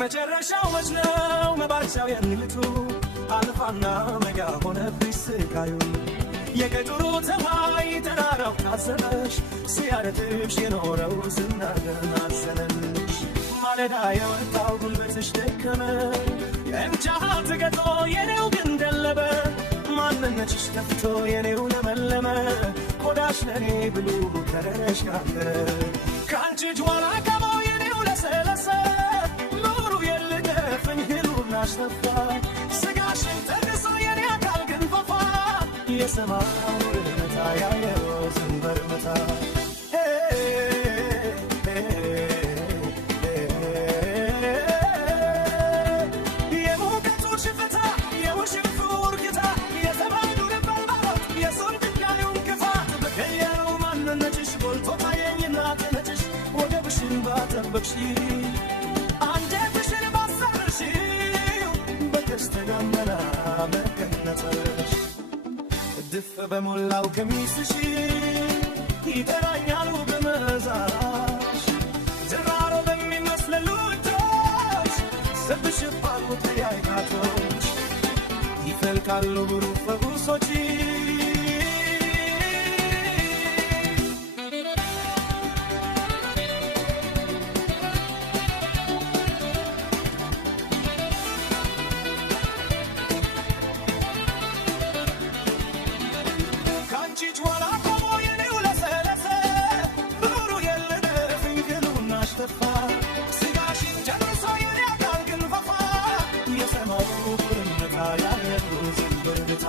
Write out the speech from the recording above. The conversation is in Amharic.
መጨረሻው መች ነው መባቻው የንልቱ አልፋና መጋ ሆነብሽ ስቃዩ የቀጥሩ ተማይ ተራራው ታሰበሽ ሲያረትሽ የኖረው ዝናገን አዘነልሽ ማለዳ የወጣው ጉልበትሽ ደከመ የእንጃሃ ተገጦ የኔው ግን ደለበ ማንነትሽ ጠፍቶ የኔው ለመለመ ቆዳሽ ለኔ ብሉ ተረሻለ ከአንቺ ጅዋላ ቀባው የኔው ለሰለሰ ኑሩ የልደፍኝ ህሉን አሽነፋ ስጋሽን ተርሶ የኔ አካል ግን ፈፋ የሰማው ርመታ ያየው ዝንበር መታ የሙቀቱ ሽፍታ የውሽንፉ እርግታ የተባሉ ልበልባሎት የሱን ድንጋዩን ክፋት በቀየረው ማንነትሽ ጎልቶ ታየኝና ተነጭሽ ወገብሽን ባጠበቅሽ አንጀትሽን ባሰርሽው በቀስተ ደመና መቀነትሽ ድፍ በሞላው ቀሚስሽ ይጠራኛሉ በመዛሽ ጅራሮ በሚመስሉ እጆች ስብሽባሉ ተያይናቶች ይፈልቃሉ ብሩህ ፈጉሶች ጅዋላ ቆሞ የኔው ለሰለሰ ብሩ የለደፍኝ ህሉን አሽተፋ ስጋሽን ጨርሶ የኔ አካል ግን ፈፋ የሰማው ቁርነታ ያለው ዝንብርታ